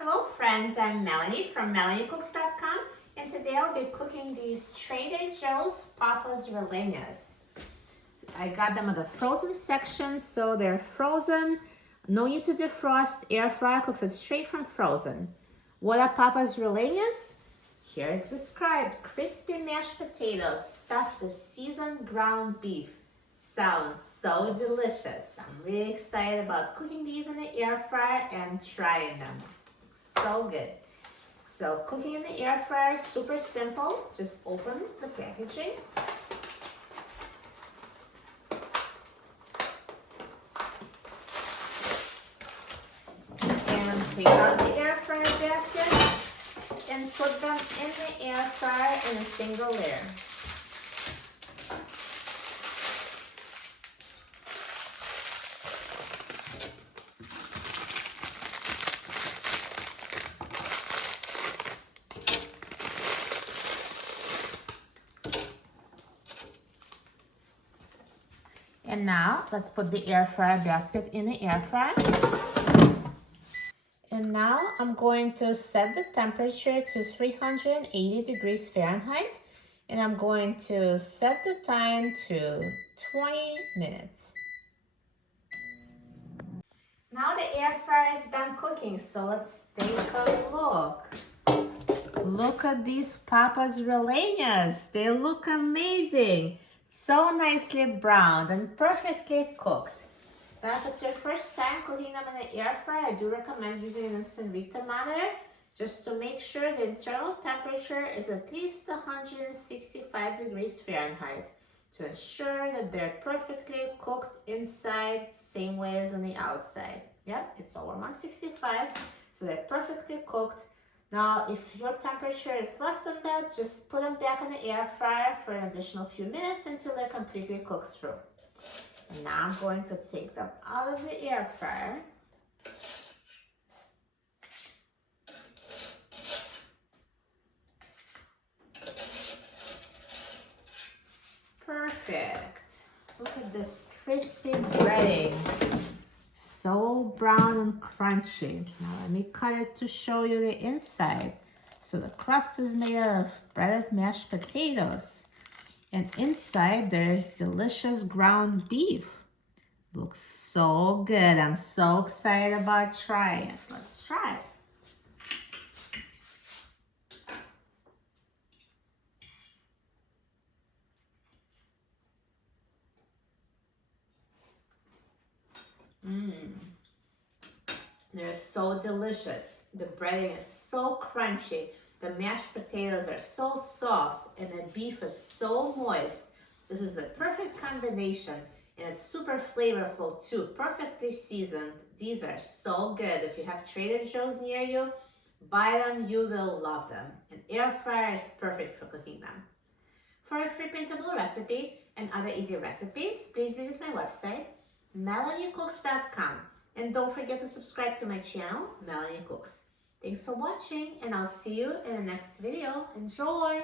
Hello friends, I'm Melanie from melaniecooks.com, and today I'll be cooking these Trader Joe's Papas Rellenas. I got them at the frozen section, so they're frozen. No need to defrost. Air fryer cooks it straight from frozen. What are Papas Rellenas? Here is described: crispy mashed potatoes stuffed with seasoned ground beef. Sounds so delicious. I'm really excited about cooking these in the air fryer and trying them. So good. So cooking in the air fryer is super simple. Just open the packaging. And take out the air fryer basket and put them in the air fryer in a single layer. And now let's put the air fryer basket in the air fryer. And now I'm going to set the temperature to 380 degrees Fahrenheit. And I'm going to set the time to 20 minutes. Now the air fryer is done cooking, so let's take a look. Look at these Papas Rellenas. They look amazing. So nicely browned and perfectly cooked. Now, if it's your first time cooking them in the air fryer, I do recommend using an instant read thermometer just to make sure the internal temperature is at least 165 degrees Fahrenheit to ensure that they're perfectly cooked inside, same way as on the outside. Yep, it's over 165, so they're perfectly cooked. Now, if your temperature is less than that, just put them back in the air fryer for an additional few minutes until they're completely cooked through. Now I'm going to take them out of the air fryer. Perfect. Look at this crispy breading. So brown and crunchy. Now let me cut it to show you the inside. So the crust is made out of breaded mashed potatoes. And inside there is delicious ground beef. Looks so good. I'm so excited about trying it. Let's try it. They're so delicious. The breading is so crunchy. The mashed potatoes are so soft and the beef is so moist. This is a perfect combination and it's super flavorful too. Perfectly seasoned. These are so good. If you have Trader Joe's near you, buy them. You will love them. An air fryer is perfect for cooking them. For a free printable recipe and other easy recipes, please visit my website, melaniecooks.com. And don't forget to subscribe to my channel, Melanie Cooks. Thanks for watching, and I'll see you in the next video. Enjoy!